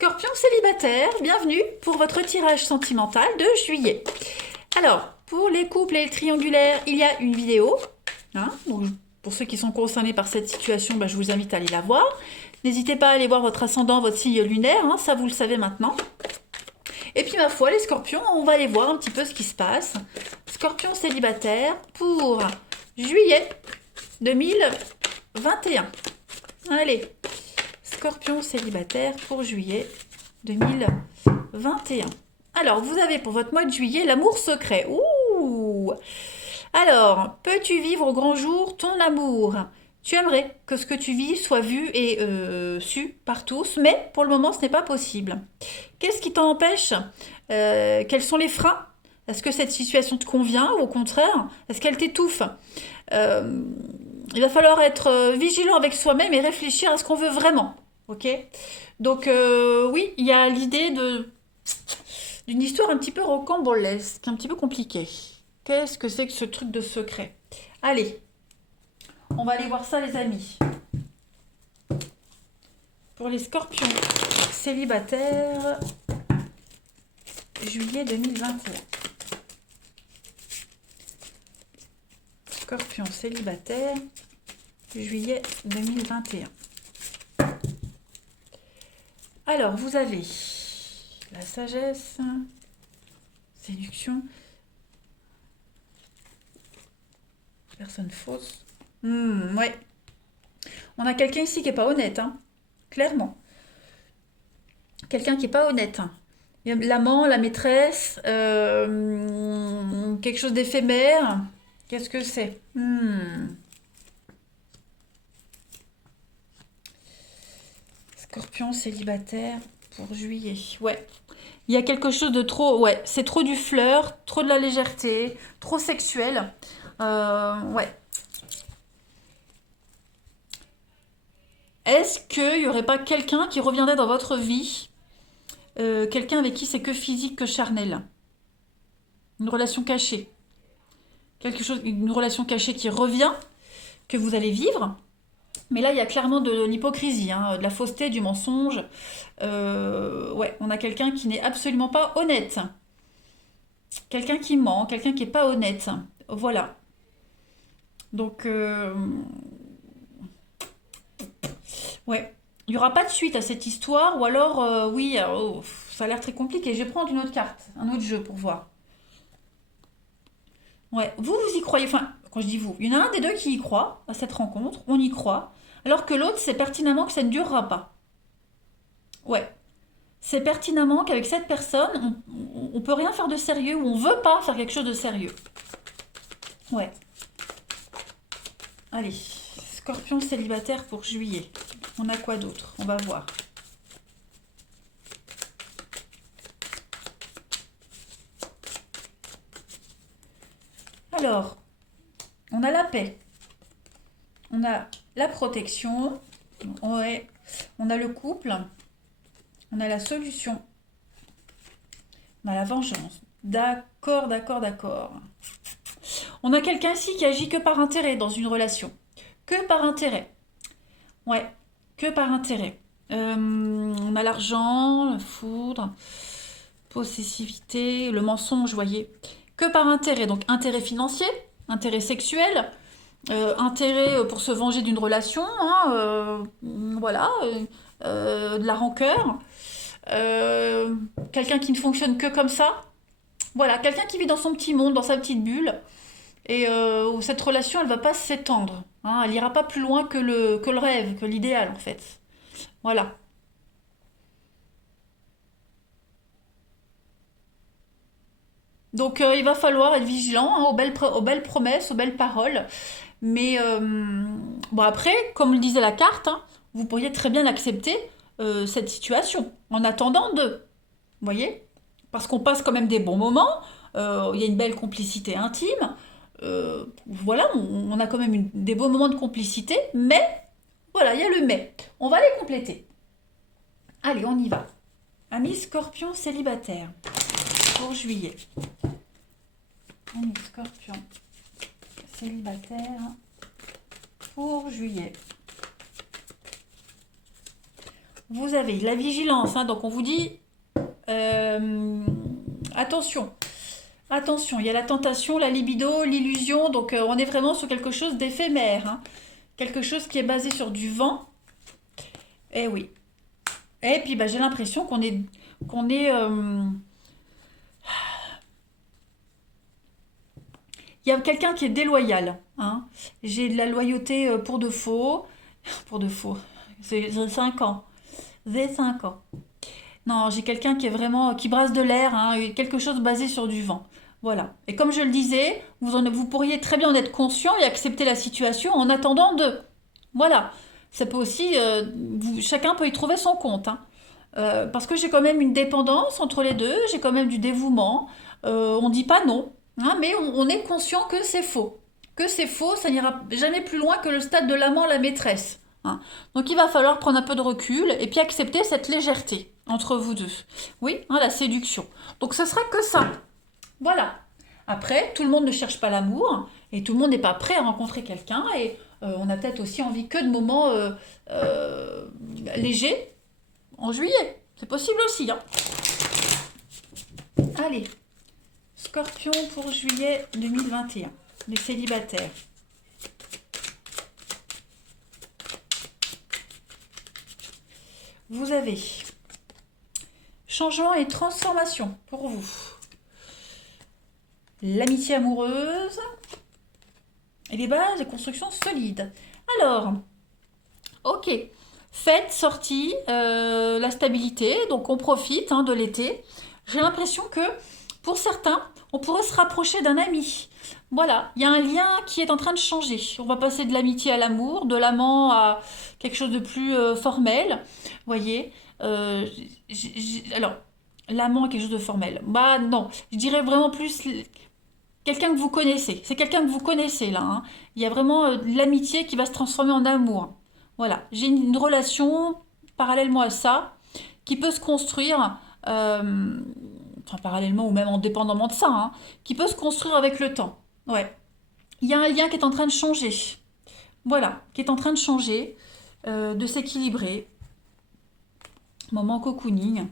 Scorpion célibataire, bienvenue pour votre tirage sentimental de juillet. Alors, pour les couples et les triangulaires, il y a une vidéo. Donc, pour ceux qui sont concernés par cette situation, je vous invite à aller la voir. N'hésitez pas à aller voir votre ascendant, votre signe lunaire, ça vous le savez maintenant. Et puis ma foi, les scorpions, on va aller voir un petit peu ce qui se passe. Scorpion célibataire pour juillet 2021. Allez, Scorpion célibataire pour juillet 2021. Alors, vous avez pour votre mois de juillet l'amour secret. Ouh! Alors, peux-tu vivre au grand jour ton amour? Tu aimerais que ce que tu vis soit vu et su par tous, mais pour le moment, ce n'est pas possible. Qu'est-ce qui t'empêche? Quels sont les freins? Est-ce que cette situation te convient ou au contraire, est-ce qu'elle t'étouffe? Il va falloir être vigilant avec soi-même et réfléchir à ce qu'on veut vraiment. Ok? Donc, oui, il y a l'idée d'une histoire un petit peu rocambolesque, un petit peu compliquée. Qu'est-ce que c'est que ce truc de secret? Allez, on va aller voir ça, les amis. Pour les scorpions célibataires, juillet 2021. Scorpion célibataire, juillet 2021. Alors, vous avez la sagesse, séduction, personne fausse. Ouais. On a quelqu'un ici qui n'est pas honnête, clairement. Quelqu'un qui n'est pas honnête. L'amant, la maîtresse, quelque chose d'éphémère. Qu'est-ce que c'est? Scorpion célibataire pour juillet. Ouais. Il y a quelque chose de trop... Ouais, c'est trop du fleur, trop de la légèreté, trop sexuel. Ouais. Est-ce qu'il n'y aurait pas quelqu'un qui reviendrait dans votre vie? Quelqu'un avec qui c'est que physique, que charnel? Une relation cachée. Une relation cachée qui revient, que vous allez vivre. Mais là, il y a clairement de l'hypocrisie, de la fausseté, du mensonge. Ouais, on a quelqu'un qui n'est absolument pas honnête. Quelqu'un qui ment, quelqu'un qui n'est pas honnête. Voilà. Donc, ouais. Il n'y aura pas de suite à cette histoire, ou alors, oui, ça a l'air très compliqué. Je vais prendre une autre carte, un autre jeu pour voir. Ouais, vous y croyez, enfin, quand je dis vous, il y en a un des deux qui y croit à cette rencontre, on y croit, alors que l'autre sait pertinemment que ça ne durera pas. Ouais, c'est pertinemment qu'avec cette personne, on peut rien faire de sérieux ou on veut pas faire quelque chose de sérieux. Ouais. Allez, scorpion célibataire pour juillet. On a quoi d'autre? On va voir. Alors, on a la paix. On a la protection. Ouais. On a le couple. On a la solution. On a la vengeance. D'accord, d'accord, d'accord. On a quelqu'un ici qui agit que par intérêt dans une relation. Que par intérêt. Ouais, que par intérêt. On a l'argent, la foudre, possessivité, le mensonge, voyez. Que par intérêt. Donc intérêt financier, intérêt sexuel, intérêt pour se venger d'une relation, voilà, de la rancœur. Quelqu'un qui ne fonctionne que comme ça. Voilà, quelqu'un qui vit dans son petit monde, dans sa petite bulle, et où cette relation, elle va pas s'étendre. Elle n'ira pas plus loin que le rêve, que l'idéal, en fait. Voilà. Donc, il va falloir être vigilant aux belles promesses, aux belles paroles. Mais, bon, après, comme le disait la carte, vous pourriez très bien accepter cette situation, en attendant de... Vous voyez? Parce qu'on passe quand même des bons moments, il y a une belle complicité intime, voilà, on a quand même des beaux moments de complicité, mais, voilà, il y a le mais. On va les compléter. Allez, on y va. Ami Scorpion célibataire, pour juillet. Ami Scorpion célibataire, pour juillet. vous avez la vigilance, hein, donc on vous dit euh, attention, attention, il y a la tentation, la libido, l'illusion, donc on est vraiment sur quelque chose d'éphémère, hein, quelque chose qui est basé sur du vent, et oui. Et puis bah, j'ai l'impression qu'on est. Il y a quelqu'un qui est déloyal, hein. J'ai de la loyauté pour de faux, pour de faux. J'ai 5 ans. J'ai 5 ans. Non, j'ai quelqu'un qui est vraiment, qui brasse de l'air, hein, et quelque chose basé sur du vent. Voilà. Et comme je le disais, vous pourriez très bien en être conscient et accepter la situation en attendant de. Voilà. Ça peut aussi, chacun peut y trouver son compte, hein. Parce que j'ai quand même une dépendance entre les deux, j'ai quand même du dévouement. On dit pas non, hein, mais on est conscient que c'est faux. Que c'est faux, ça n'ira jamais plus loin que le stade de l'amant, la maîtresse, hein. Donc il va falloir prendre un peu de recul et puis accepter cette légèreté entre vous deux. Oui, hein, la séduction. Donc ce sera que ça. Voilà. Après, tout le monde ne cherche pas l'amour et tout le monde n'est pas prêt à rencontrer quelqu'un et on a peut-être aussi envie que de moments euh, légers en juillet. C'est possible aussi, hein. Allez, Scorpion pour juillet 2021. Les célibataires. Vous avez changement et transformation pour vous. L'amitié amoureuse et les bases de construction solides. Alors, ok. Fête, sortie, la stabilité, donc on profite, hein, de l'été. J'ai l'impression que pour certains, on pourrait se rapprocher d'un ami. Voilà, il y a un lien qui est en train de changer. On va passer de l'amitié à l'amour, de l'amant à quelque chose de plus formel. Vous voyez. Euh, alors, l'amant est quelque chose de formel. Bah non, je dirais vraiment plus quelqu'un que vous connaissez. C'est quelqu'un que vous connaissez là, hein. Il y a vraiment l'amitié qui va se transformer en amour. Voilà, j'ai une relation parallèlement à ça qui peut se construire, enfin parallèlement ou même indépendamment de ça, hein, qui peut se construire avec le temps. Ouais, il y a un lien qui est en train de changer. Voilà, qui est en train de changer, de s'équilibrer. Moment cocooning.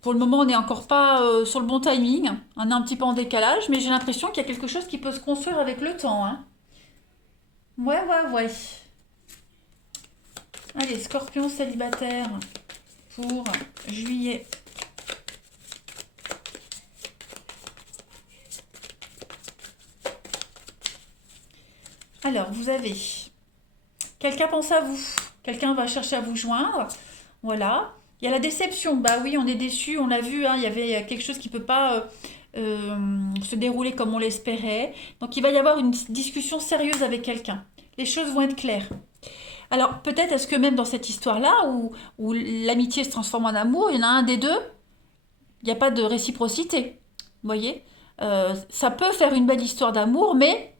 Pour le moment, on n'est encore pas sur le bon timing. On est un petit peu en décalage, mais j'ai l'impression qu'il y a quelque chose qui peut se construire avec le temps, hein. Ouais, ouais, ouais. Allez, Scorpion célibataire pour juillet. Alors, vous avez quelqu'un pense à vous, quelqu'un va chercher à vous joindre. Voilà. Il y a la déception. Bah oui, on est déçu, on l'a vu, hein, il y avait quelque chose qui ne peut pas se dérouler comme on l'espérait. Donc il va y avoir une discussion sérieuse avec quelqu'un. Les choses vont être claires. Alors peut-être est-ce que même dans cette histoire-là, où l'amitié se transforme en amour, il y en a un des deux, il n'y a pas de réciprocité. Vous voyez. Ça peut faire une belle histoire d'amour, mais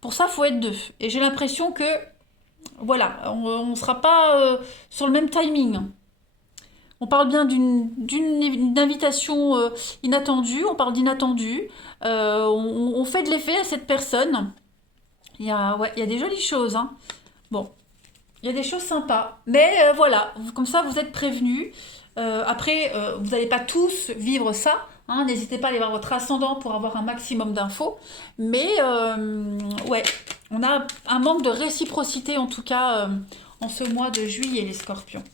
pour ça, il faut être deux. Et j'ai l'impression que, voilà, on ne sera pas sur le même timing. On parle bien d'une invitation inattendue, on parle d'inattendu. On fait de l'effet à cette personne. Ouais, il y a des jolies choses, hein. Bon, il y a des choses sympas. Mais voilà, comme ça, vous êtes prévenus. Après, vous n'allez pas tous vivre ça, hein. N'hésitez pas à aller voir votre ascendant pour avoir un maximum d'infos. Mais ouais, on a un manque de réciprocité en tout cas en ce mois de juillet, les scorpions.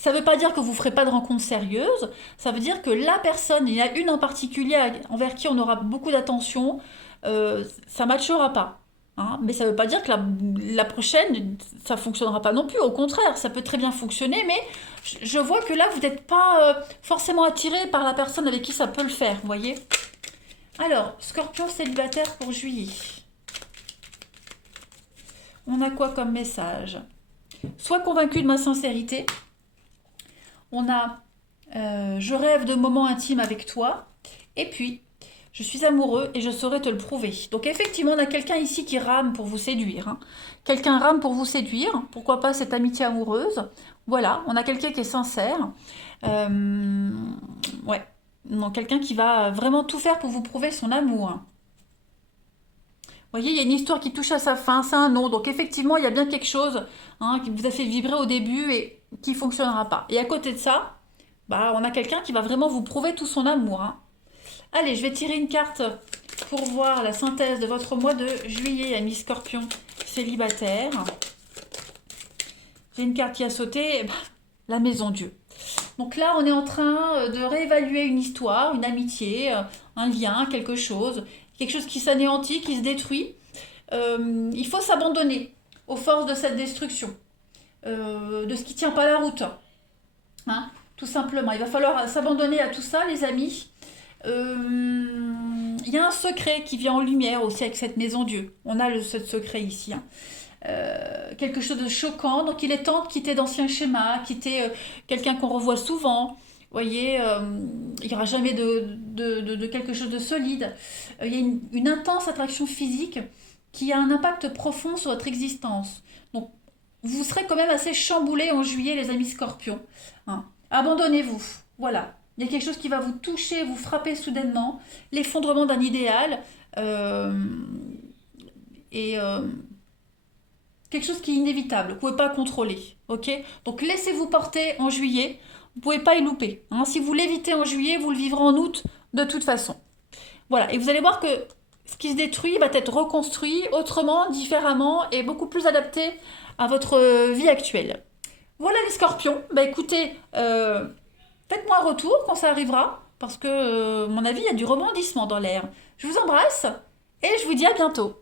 Ça ne veut pas dire que vous ne ferez pas de rencontres sérieuses, ça veut dire que la personne, il y a une en particulier envers qui on aura beaucoup d'attention, ça ne matchera pas, hein. Mais ça ne veut pas dire que la prochaine, ça ne fonctionnera pas non plus. Au contraire, ça peut très bien fonctionner, mais je vois que là, vous n'êtes pas forcément attiré par la personne avec qui ça peut le faire, vous voyez. Alors, Scorpion célibataire pour juillet. On a quoi comme message? Sois convaincu de ma sincérité. On a je rêve de moments intimes avec toi. Et puis, je suis amoureux et je saurai te le prouver. Donc effectivement, on a quelqu'un ici qui rame pour vous séduire, hein. Quelqu'un rame pour vous séduire. Pourquoi pas cette amitié amoureuse? Voilà, on a quelqu'un qui est sincère. Euh, ouais, non, quelqu'un qui va vraiment tout faire pour vous prouver son amour. voyez, il y a une histoire qui touche à sa fin, c'est un non. Donc effectivement, il y a bien quelque chose hein, qui vous a fait vibrer au début et qui ne fonctionnera pas. Et à côté de ça, bah, on a quelqu'un qui va vraiment vous prouver tout son amour, hein. Allez, je vais tirer une carte pour voir la synthèse de votre mois de juillet, amis Scorpion célibataire. J'ai une carte qui a sauté, bah, la maison Dieu. Donc là, on est en train de réévaluer une histoire, une amitié, un lien, quelque chose qui s'anéantit, qui se détruit. Il faut s'abandonner aux forces de cette destruction, de ce qui tient pas la route, hein, tout simplement. Il va falloir s'abandonner à tout ça, les amis. Il y a un secret qui vient en lumière aussi avec cette maison Dieu. On a ce secret ici, hein. Quelque chose de choquant. Donc il est temps de quitter d'anciens schémas, quitter quelqu'un qu'on revoit souvent. Vous voyez, il n'y aura jamais de quelque chose de solide. Il y a une intense attraction physique qui a un impact profond sur votre existence. Donc vous serez quand même assez chamboulé en juillet, les amis scorpions, hein. Abandonnez-vous. Voilà. Il y a quelque chose qui va vous toucher, vous frapper soudainement. L'effondrement d'un idéal. Euh, et quelque chose qui est inévitable, vous ne pouvez pas contrôler, ok? Donc laissez-vous porter en juillet, vous ne pouvez pas y louper, hein. Si vous l'évitez en juillet, vous le vivrez en août de toute façon. Voilà, et vous allez voir que ce qui se détruit va être reconstruit autrement, différemment et beaucoup plus adapté à votre vie actuelle. Voilà les scorpions, bah écoutez, faites-moi un retour quand ça arrivera, parce que, à mon avis, il y a du rebondissement dans l'air. Je vous embrasse et je vous dis à bientôt.